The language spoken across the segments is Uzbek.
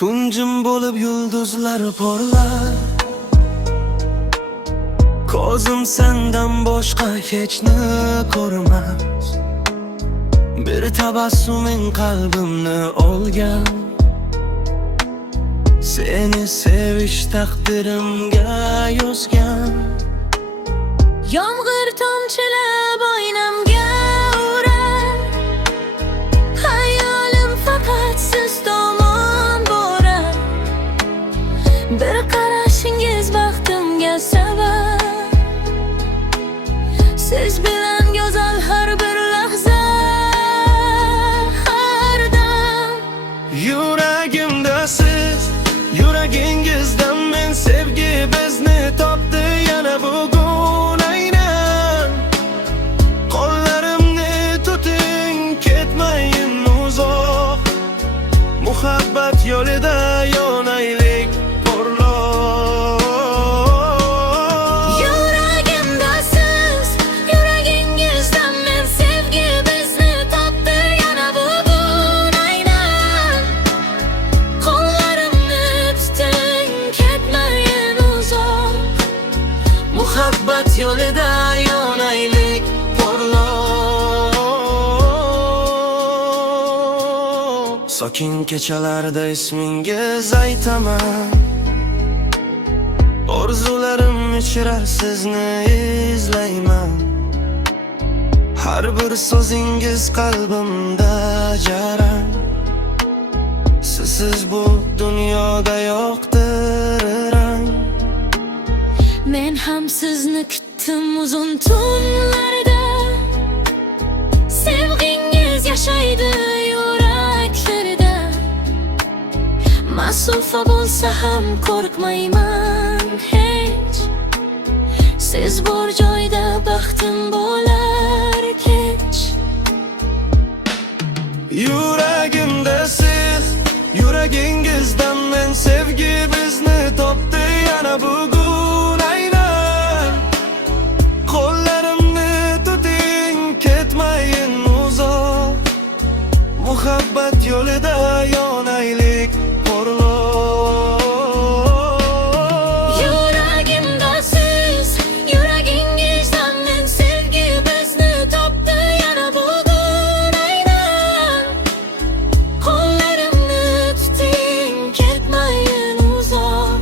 Tuncum bo'lib yulduzlar porlar. Ko'zim sendan boshqa hechni ko'rmas. Bir tabassuming qalbimni olgan. Seni sevish taqdirimga yozgan. Yomg'ir tomchilab oynamga urar. Hayolim faqat siz tomon borar. Bir qarashingiz baxtimga sabab. Siz bilan go'zal har bir lahza, har dam. Yuragimda siz, yuragingizdan men sevgi bizni topdi yana bugun aynan. Qo'llarimni tuting, ketmayin uzoq. Muhabbat yo'lida yonaylik porloq. Yuragimda siz, yuragingizdan men sevgi bizni topdi yana bugun aynan. Qo'llarimni tuting, ketmayin uzoq. Muhabbat yo'lida yonaylik porloq. Sokin kechalarda ismingiz aytaman. Orzularim ichra sizni izlayman. Har bir so'zingiz qalbimda jaran. Sizsiz bu dunyoga yo'qdir rang. Men ham sizni kutdim uzun tunlarda. Sevgingiz yashaydi yuraklarda. Masofa bo'lsa ham qo'rqmayman hech. Siz bor joyda baxtim bo'lar kech. Yuragimda siz, yuragingizdan men sevgi bizni topdi yana bugun aynan. Qo'llarimni tuting, ketmayin uzoq. Muhabbat yo'lida yonaylik porloq. Yuragimda siz, yuragingizdan men sevgi bizni topdi yana bugun aynan. Qo'llarimni tuting, ketmayin uzoq.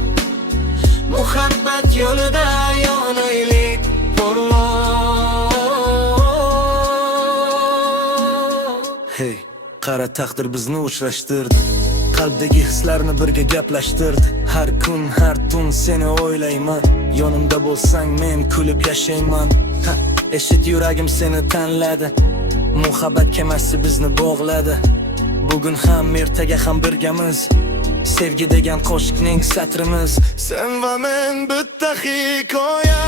Muhabbat yo'lida yonaylik porloq. Hey, qara taqdir bizni uchrashtirdi. Qalbdagi hislarni birga gaplashtirdi. Har kun, har tun seni o'ylayman. Yonimda bo'lsang men kulib yashayman. Eshit, yuragim seni tanladi. Muhabbat kemasi bizni bog'ladi. Bugun ham ertaga ham birgamiz. Sevgi degan qo'shiqning satrimiz. Sen va men bitta hikoya.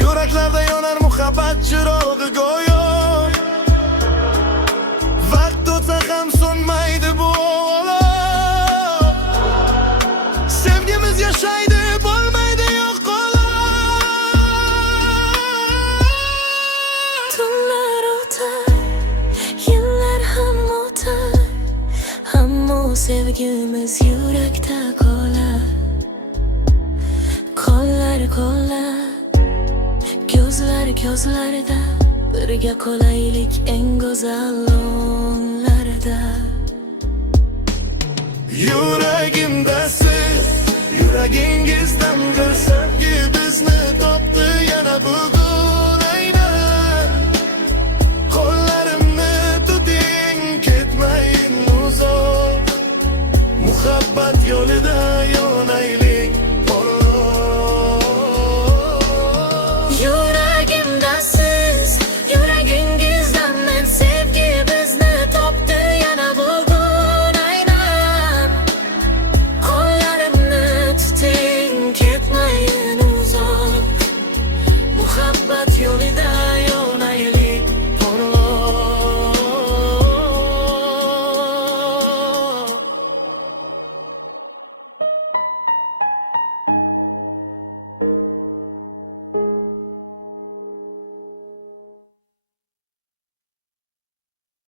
Yuraklarda yonar muhabbat chirog'i go'yo. Vaqt o'tsa ham so'nmaydi bu olov. Sevgimiz yashaydi, bo'lmaydi yo'q qolib. Tunlar o'tar, yillar ham o'tar. Ammo sevgimiz yurakda qolar. Qo'llar qo'llar, ko'zlar ko'zlarda. Birga qolaylik eng go'zal onlarda. Yuragimda siz, yuragingizdan bir sevgi bizni